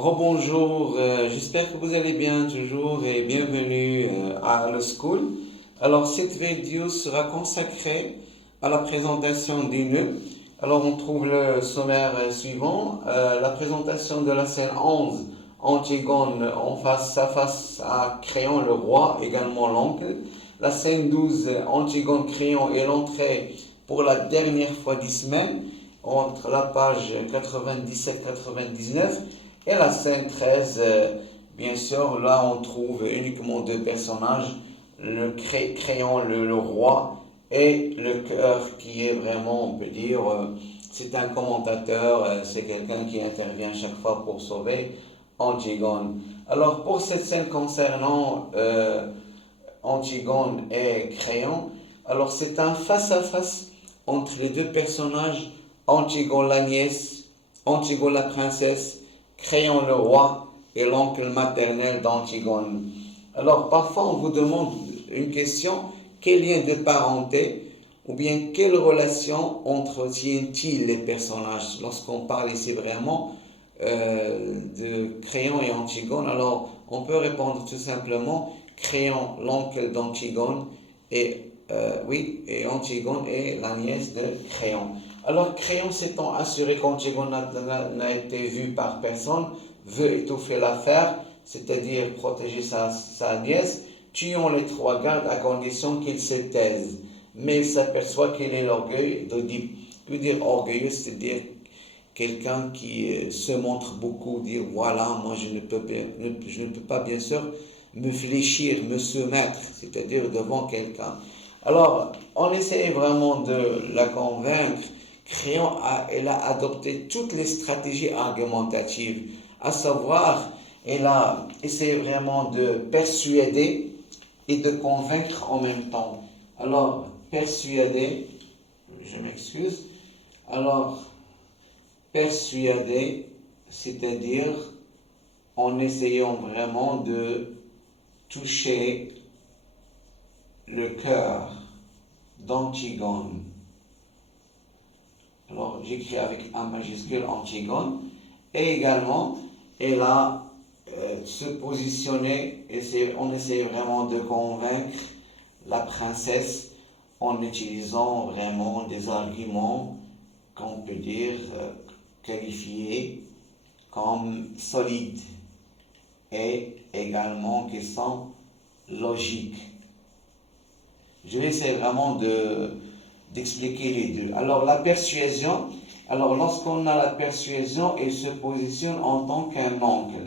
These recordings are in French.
Rebonjour, j'espère que vous allez bien toujours et bienvenue à le school. Alors cette vidéo sera consacrée à la présentation du nœud. Alors on trouve le sommaire suivant, la présentation de la scène 11, Antigone en face à Créon le roi, également l'oncle. La scène 12, Antigone, Créon et l'entrée pour la dernière fois d'Ismène, entre la page 97-99. Et la scène 13, bien sûr, là on trouve uniquement deux personnages, le Créon, le roi, et le cœur qui est vraiment, on peut dire, c'est un commentateur, c'est quelqu'un qui intervient chaque fois pour sauver Antigone. Alors pour cette scène concernant Antigone et Créon, alors c'est un face-à-face entre les deux personnages, Antigone la nièce, Antigone la princesse, Créon le roi et l'oncle maternel d'Antigone. Alors parfois on vous demande une question, quel lien de parenté ou bien quelle relation entretiennent-ils les personnages lorsqu'on parle ici vraiment de Créon et Antigone? Alors on peut répondre tout simplement Créon, l'oncle d'Antigone, et Antigone est la nièce de Créon. Alors Créon, s'étant assuré qu'Antigone n'a été vue par personne, veut étouffer l'affaire, c'est-à-dire protéger sa nièce, tuant les trois gardes à condition qu'ils se taisent. Mais il s'aperçoit qu'il est l'orgueil d'Oedipe. Que dire orgueilleux, c'est-à-dire quelqu'un qui se montre beaucoup, dire voilà, moi je ne peux pas bien sûr me fléchir, me soumettre, c'est-à-dire devant quelqu'un. Alors, on essaie vraiment de la convaincre. Elle a adopté toutes les stratégies argumentatives, à savoir, elle a essayé vraiment de persuader et de convaincre en même temps. Alors, persuader, je m'excuse, alors, persuader, c'est-à-dire en essayant vraiment de toucher le cœur d'Antigone. Alors, j'écris avec un majuscule Antigone. Et également, elle a se positionner, on essaie vraiment de convaincre la princesse en utilisant vraiment des arguments qu'on peut dire qualifiés comme solides et également qui sont logiques. Je vais essayer vraiment d'expliquer les deux. Alors la persuasion, alors lorsqu'on a la persuasion, elle se positionne en tant qu'un oncle.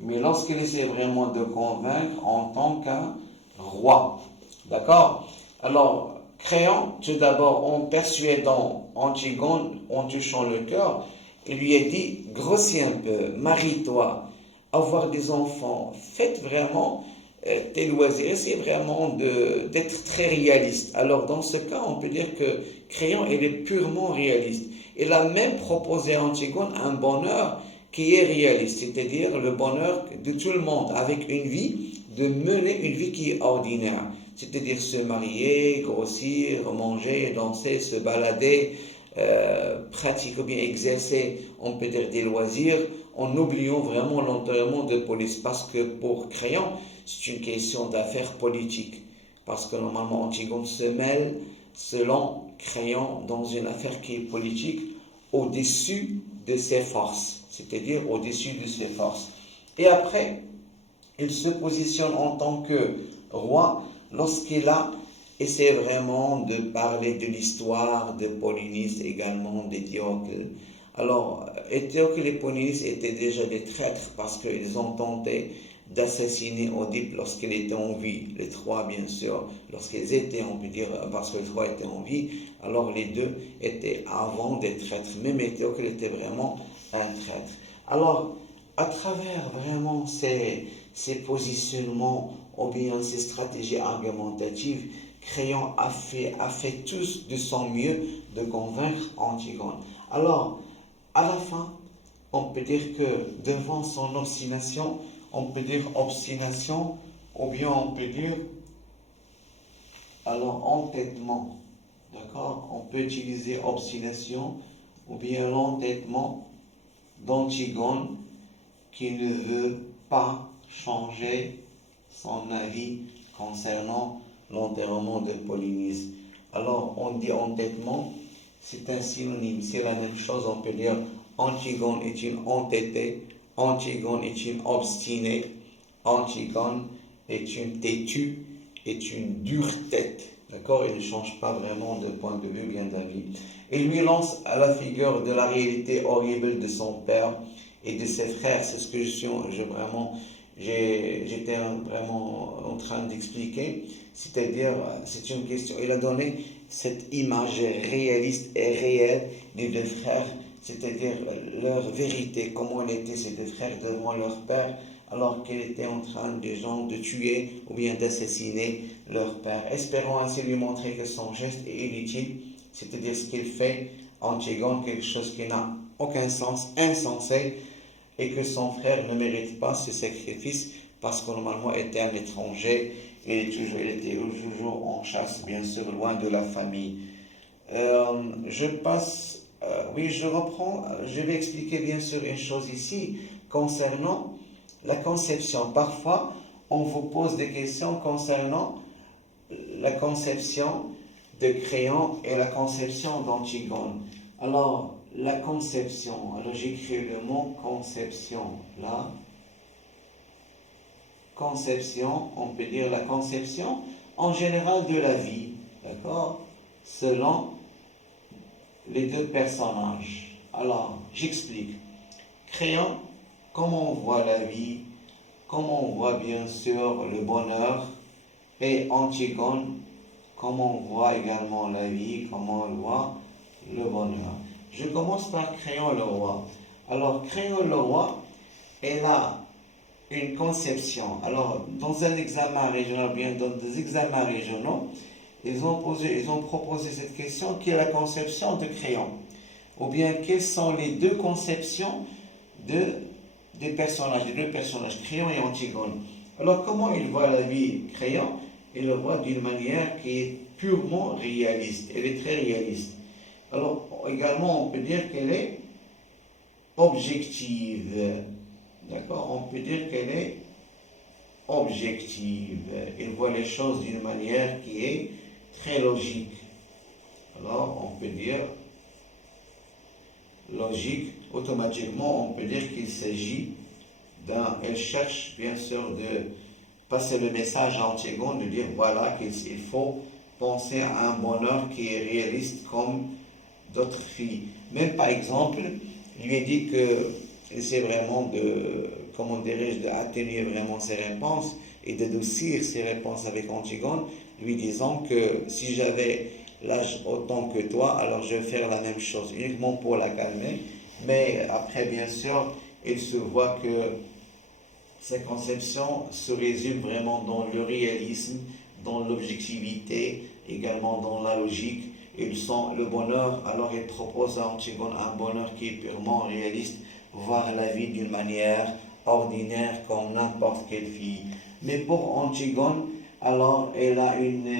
Mais lorsqu'elle essaie vraiment de convaincre en tant qu'un roi. D'accord? Alors, Créon, tout d'abord, en persuadant Antigone, en touchant le cœur, il lui a dit, grossis un peu, marie-toi, avoir des enfants, faites vraiment tes loisirs, essayez vraiment d'être très réaliste. Alors dans ce cas, on peut dire que Créon, il est purement réaliste. Il a même proposé à Antigone un bonheur qui est réaliste, c'est-à-dire le bonheur de tout le monde, avec une vie, de mener une vie qui est ordinaire, c'est-à-dire se marier, grossir, manger, danser, se balader, pratiquer ou bien exercer, on peut dire des loisirs, en oubliant vraiment l'enterrement de police, parce que pour Créon, c'est une question d'affaires politiques, parce que normalement Antigone se mêle, selon Créon, dans une affaire qui est politique, au-dessus de ses forces, c'est-à-dire au-dessus de ses forces. Et après, il se positionne en tant que roi lorsqu'il a essayé vraiment de parler de l'histoire de Polynice, également d'Étiocle. Alors, Étiocle et Polynice étaient déjà des traîtres parce qu'ils ont tenté d'assassiner Oedipe lorsqu'il était en vie. Les trois, bien sûr, lorsqu'ils étaient, on peut dire, parce que les trois étaient en vie, alors les deux étaient avant des traîtres. Même Étiocle était vraiment un traître. Alors, à travers vraiment ces positionnements ou bien ces stratégies argumentatives, Créon a fait tous de son mieux de convaincre Antigone. Alors, à la fin, on peut dire que devant son obstination, on peut dire obstination, ou bien on peut dire alors entêtement. D'accord? On peut utiliser obstination ou bien l'entêtement d'Antigone qui ne veut pas changer son avis concernant l'enterrement de Polynice. Alors, on dit entêtement, c'est un synonyme, c'est la même chose, on peut dire Antigone est une entêtée, Antigone est une obstinée, Antigone est une têtue, est une dure tête. D'accord? Il ne change pas vraiment de point de vue, bien d'avis. Il lui lance à la figure de la réalité horrible de son père et de ses frères. C'est ce que j'étais vraiment en train d'expliquer. C'est-à-dire, c'est une question. Il a donné cette image réaliste et réelle des deux frères, c'est-à-dire leur vérité, comment étaient ces deux frères devant leur père, alors qu'il était en train de tuer ou bien d'assassiner leur père, espérant ainsi lui montrer que son geste est inutile, c'est-à-dire ce qu'il fait, Antigone, quelque chose qui n'a aucun sens, insensé, et que son frère ne mérite pas ce sacrifice parce que normalement était un étranger, il était toujours en chasse, bien sûr, loin de la famille. Je reprends, je vais expliquer bien sûr une chose ici concernant la conception. Parfois, on vous pose des questions concernant la conception de Créon et la conception d'Antigone. Alors, la conception, alors j'écris le mot conception là. Conception, on peut dire la conception en général de la vie, d'accord, selon les deux personnages. Alors, j'explique. Créon, comment on voit la vie, comment on voit bien sûr le bonheur, et Antigone, comment on voit également la vie, comment on voit le bonheur. Je commence par Créon le roi. Alors, Créon le roi est là une conception. Alors, dans un examen régional, bien dans des examens régionaux, ils ont proposé cette question qui est la conception de Créon. Ou bien, quelles sont les deux conceptions des personnages, des deux personnages, Créon et Antigone. Alors, comment il voit la vie Créon? Il le voit d'une manière qui est purement réaliste. Elle est très réaliste. Alors, également, on peut dire qu'elle est objective. D'accord? On peut dire qu'elle est objective. Il voit les choses d'une manière qui est très logique. Alors, on peut dire logique. Automatiquement, on peut dire qu'il s'agit elle cherche bien sûr de passer le message à Antigone, de dire voilà qu'il faut penser à un bonheur qui est réaliste comme d'autres filles. Même par exemple, il lui a dit que c'est vraiment comment dirais-je, d'atténuer vraiment ses réponses et d'adoucir ses réponses avec Antigone, lui disant que si j'avais l'âge autant que toi, alors je vais faire la même chose, uniquement pour la calmer. Mais après, bien sûr, il se voit que sa conception se résume vraiment dans le réalisme, dans l'objectivité, également dans la logique. Ils sont le bonheur, alors il propose à Antigone un bonheur qui est purement réaliste, voir la vie d'une manière ordinaire comme n'importe quelle fille. Mais pour Antigone, alors elle a une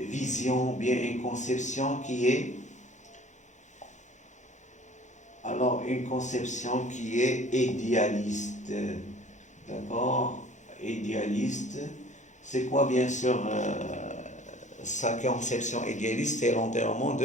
vision, bien une conception qui est idéaliste. D'accord? Idéaliste. C'est quoi, bien sûr, sa conception idéaliste? C'est l'enterrement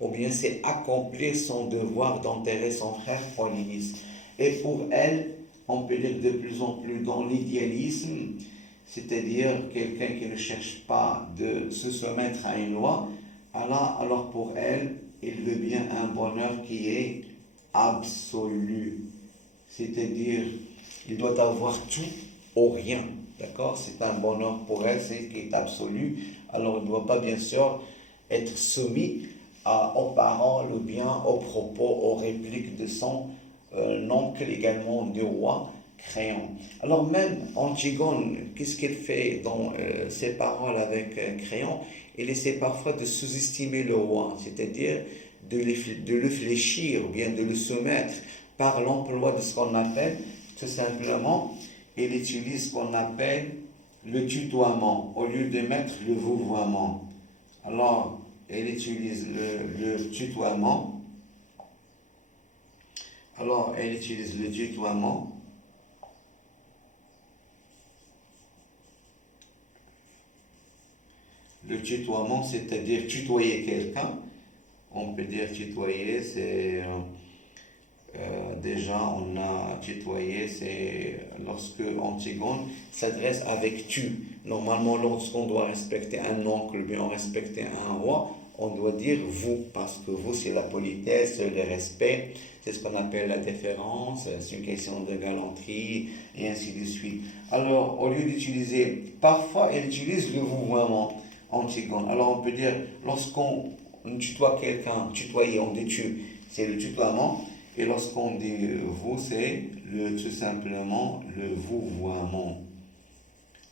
ou bien c'est accomplir son devoir d'enterrer son frère Polynice. Et pour elle, on peut dire de plus en plus dans l'idéalisme, c'est-à-dire quelqu'un qui ne cherche pas de se soumettre à une loi, alors pour elle, il veut bien un bonheur qui est absolu. C'est-à-dire, il doit avoir tout ou rien. D'accord? C'est un bonheur pour elle, c'est qui est absolu. Alors, il ne doit pas, bien sûr, être soumis aux paroles ou bien aux propos, aux répliques de son oncle, également du roi Créon. Alors, même Antigone, qu'est-ce qu'elle fait dans ses paroles avec Créon? Elle essaie parfois de sous-estimer le roi, c'est-à-dire de le fléchir ou bien de le soumettre par l'emploi de ce qu'on appelle tout simplement, il utilise ce qu'on appelle le tutoiement au lieu de mettre le vouvoiement. Alors, elle utilise le tutoiement. Alors, elle utilise le tutoiement le tutoiement, c'est-à-dire tutoyer quelqu'un. On peut dire tutoyer, c'est déjà on a tutoyé, c'est lorsque Antigone s'adresse avec tu. Normalement, lorsqu'on doit respecter un oncle, ou bien respecter un roi, on doit dire vous, parce que vous, c'est la politesse, le respect, c'est ce qu'on appelle la déférence, c'est une question de galanterie, et ainsi de suite. Alors, au lieu d'utiliser, parfois, elle utilise le vouvoiement, Antigone. Alors, on peut dire, lorsqu'on tutoie quelqu'un, tutoyer, on dit tu, c'est le tutoiement, et lorsqu'on dit vous, c'est tout simplement le vouvoiement.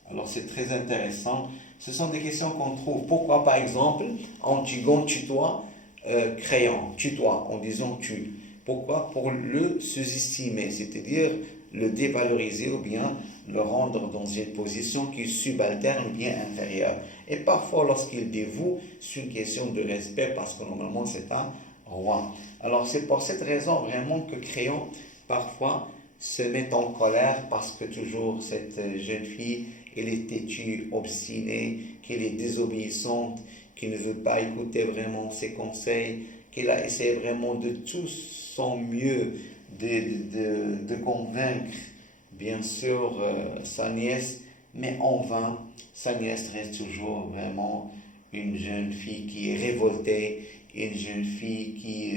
Alors c'est très intéressant. Ce sont des questions qu'on trouve. Pourquoi par exemple Antigone tutoie Créon, tutoie en disant tu. Pourquoi? Pour le sous-estimer, c'est-à-dire le dévaloriser ou bien le rendre dans une position qui est subalterne ou bien inférieure. Et parfois lorsqu'il dit vous, c'est une question de respect parce que normalement c'est un roi. Alors c'est pour cette raison vraiment que Créon parfois se met en colère parce que toujours cette jeune fille, elle est têtue, obstinée, qu'elle est désobéissante, qu'elle ne veut pas écouter vraiment ses conseils, qu'elle a essayé vraiment de tout son mieux de convaincre bien sûr sa nièce, mais en vain, sa nièce reste toujours vraiment une jeune fille qui est révoltée, une jeune fille qui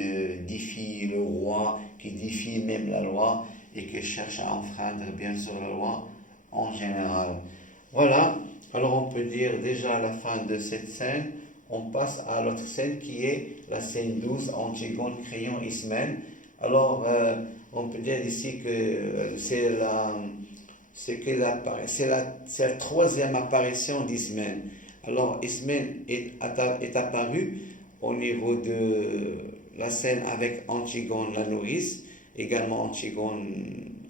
défie le roi, qui défie même la loi et qui cherche à enfreindre bien sûr la loi en général. Voilà, alors on peut dire déjà à la fin de cette scène, on passe à l'autre scène qui est la scène 12, Antigone, Créon, Ismène. Alors on peut dire ici que c'est la troisième apparition d'Ismène. Alors Ismène est apparu au niveau de la scène avec Antigone la nourrice, également Antigone,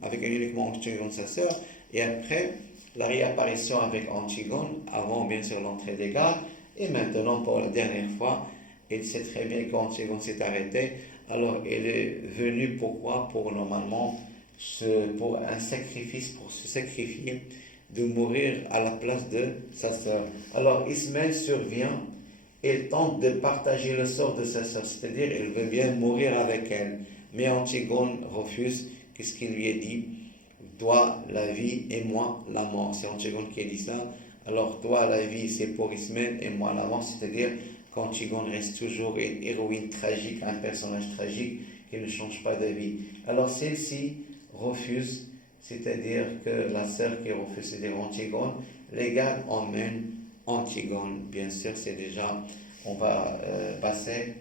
avec uniquement Antigone sa sœur, et après la réapparition avec Antigone, avant bien sûr l'entrée des gardes, et maintenant pour la dernière fois, il sait très bien qu'Antigone s'est arrêtée, alors elle est venue pourquoi? Pour normalement, pour un sacrifice, pour se sacrifier, de mourir à la place de sa sœur. Alors Ismène survient, elle tente de partager le sort de sa sœur, c'est-à-dire elle veut bien mourir avec elle, mais Antigone refuse. Qu'est-ce qu'il lui est dit? Toi la vie et moi la mort. C'est Antigone qui a dit ça. Alors toi la vie c'est pour Ismène et moi la mort, c'est-à-dire qu'Antigone reste toujours une héroïne tragique, un personnage tragique qui ne change pas d'avis. Alors celle-ci refuse, c'est-à-dire que la sœur qui refuse, c'est-à-dire Antigone, les gardes emmènent Antigone. Bien sûr, c'est déjà, on va passer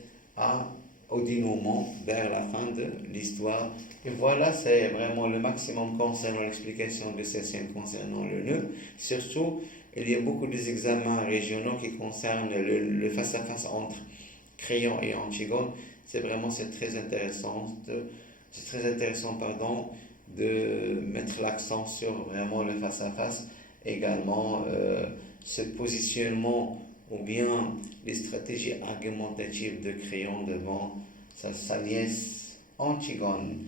au dénouement vers la fin de l'histoire. Et voilà, c'est vraiment le maximum concernant l'explication de ces scènes concernant le nœud. Surtout, il y a beaucoup d'examens régionaux qui concernent le face-à-face entre Créon et Antigone. C'est très intéressant. C'est très intéressant, pardon, de mettre l'accent sur vraiment le face-à-face. Également, ce positionnement ou bien les stratégies argumentatives de Créon devant sa nièce Antigone.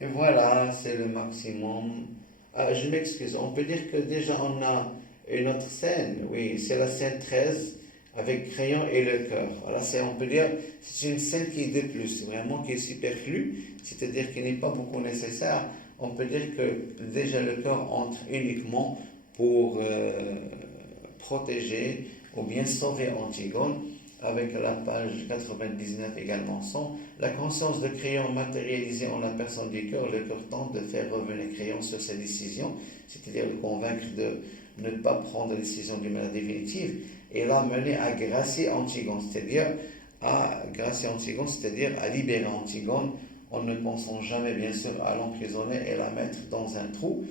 Et voilà, c'est le maximum. Ah, je m'excuse, on peut dire que déjà on a une autre scène, oui, c'est la scène 13 avec Créon et le cœur. Voilà, on peut dire c'est une scène qui est de plus, vraiment qui est superflue, c'est-à-dire qui n'est pas beaucoup nécessaire. On peut dire que déjà le cœur entre uniquement pour protéger ou bien sauver Antigone, avec la page 99 également 100. La conscience de Créon matérialisée en la personne du cœur, le cœur tente de faire revenir Créon sur sa décision, c'est-à-dire le convaincre de ne pas prendre la décision d'une manière définitive, et l'amener à gracier Antigone, c'est-à-dire à libérer Antigone, en ne pensant jamais bien sûr à l'emprisonner et la mettre dans un trou.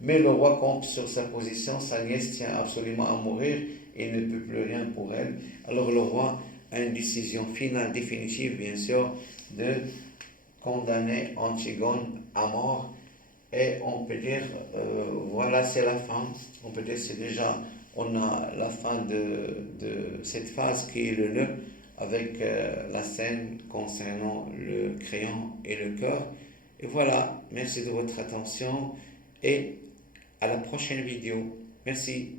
Mais le roi compte sur sa position, sa nièce tient absolument à mourir et ne peut plus rien pour elle. Alors le roi a une décision finale, définitive bien sûr, de condamner Antigone à mort. Et on peut dire, voilà, c'est la fin. On peut dire, c'est déjà, on a la fin de cette phase qui est le nœud, avec la scène concernant le crayon et le cœur. Et voilà, merci de votre attention et à la prochaine vidéo. Merci.